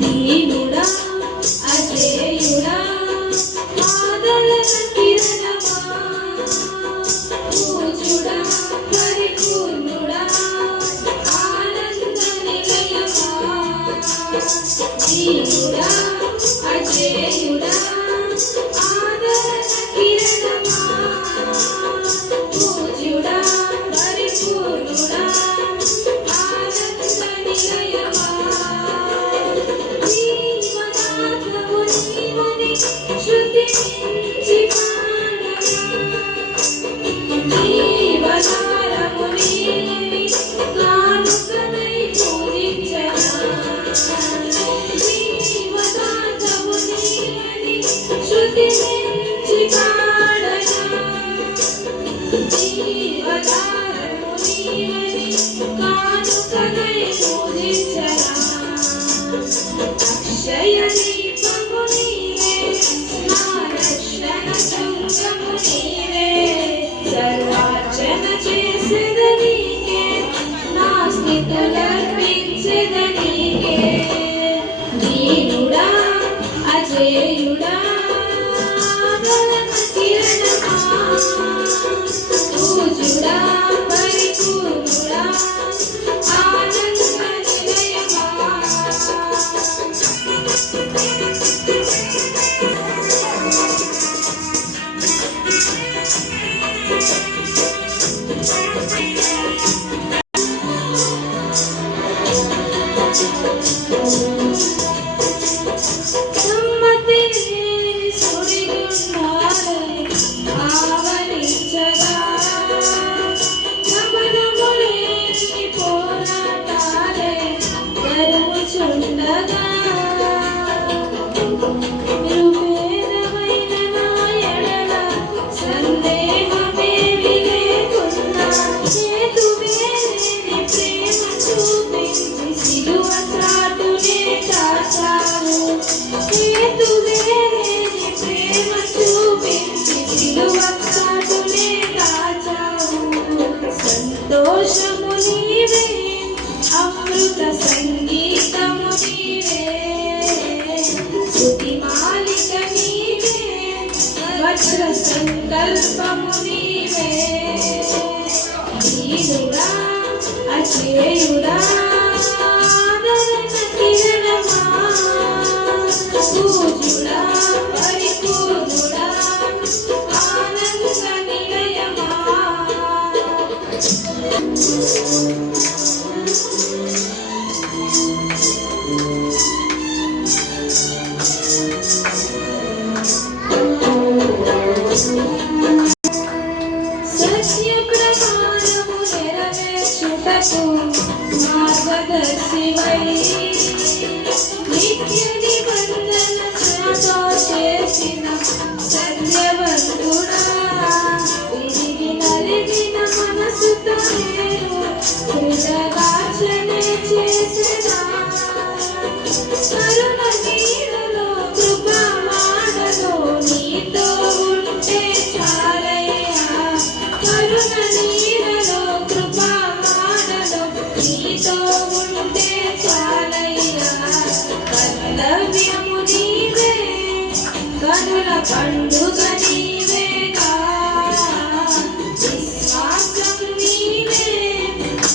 దీనుడా అజేయుడా ఆదరణ కిరణమా పూజుడా పరిపూర్ణుడా ఆనంద నిలయమా దీనుడా అజేయుడా ఆదరణ కిరణమా పూజుడా పరిపూర్ణుడా ఆనంద నిలయమా శృతి మించి పాడగా జీవధారము నీవి కానుకనై పూజించగా జీవదాతవు నీవని శృతి మించి పాడగా జీవధారము నీవని కానుకనై పూజించగా అక్షయ దీపము నీవే నా రక్షణ శృంగము నీవే సర్వార్చన చేసేద నీకే నా స్థితులర్పించెద నీకే దీనుడా అజేయుడా ఆదరణ కిరణమా పూజుడా పరిపూర్ణుడా ఆనంద నిలయమా సంతోషము నీవే అమృత సంగీతము నీవే స్తుతి మాలిక నీవే వజ్ర సంకల్పము నీవే దీనుడా అజేయుడా ఆదరణ కిరణమా పూజుడా పరిపూర్ణుడా ఆనంద నిలయమా సత్య ప్రమాణము నెరవేర్చుటకు మార్గదర్శివై నిత్య నిబంధన నాతో చేసిన సత్యవంతుడా విరిగి నలిగిన మనసుతో నేను హృదయార్చనే చేసినా కరుణ నీడలో కృపా మాటలో నీతో ఉంటే చాలయ్యా కరుణ నీడలో కృపా మాటలో నీతో ఉంటే చాలయ్యా కర్తవ్యము నీవే కనుల పండుగ నీవేగా విశ్వాసం నీవే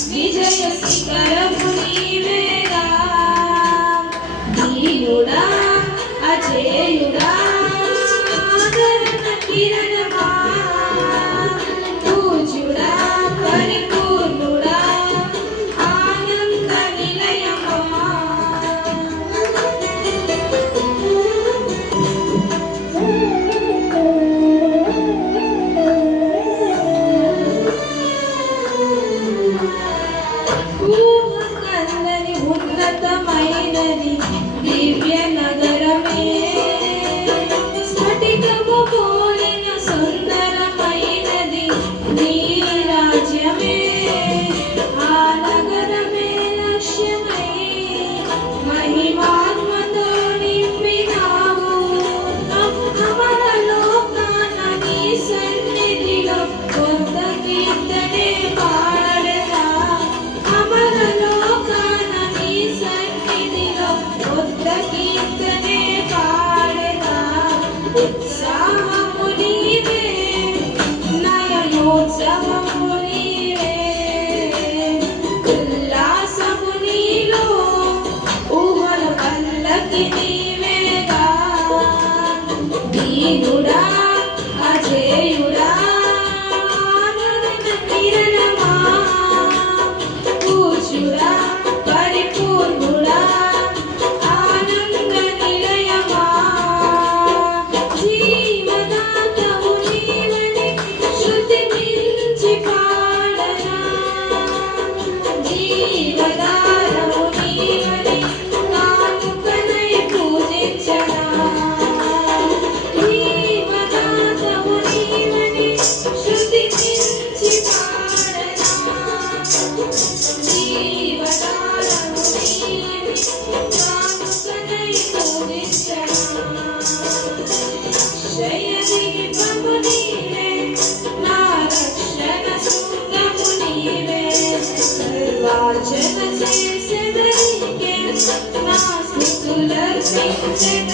విజయ శిఖరము నీవేగా దీనుడా అజేయుడా ఆదరణ కిరణమా పూజుడా పరిపూర్ణుడా ఆనంద నిలయమా ఊహకందని ఉన్నతమైనది దివ్య నగరమే స్ఫటికము పోలిన సుందరమైనది నీ రాజ్యమే ఆ నగరమే లక్ష్యమై మహిమాత్మతో నింపినావు అమరలో ఉత్సాహము నీవే నయనోత్సవము నీవే ఉల్లాసము నీలో ఊహల పల్లకి నీవేగా దీనుడా అజేయుడా కిరణమా పూజుడా పరిపూర్ణుడా ఆనంద నిలయమా జీవదాతవు నీవని శృతి మించి పాడనా జీవదాతవు నీవని కానుకనై పూజించనా జీవదాతవు నీవని శృతి మించి పాడనా జీవదాతవు నీవని కానుకనై పూజించనా జయదీపము నీవే నా రక్షణ శృంగము నీవే సర్వార్చన చేసెదరికే నా స్తుతులర్పించెదను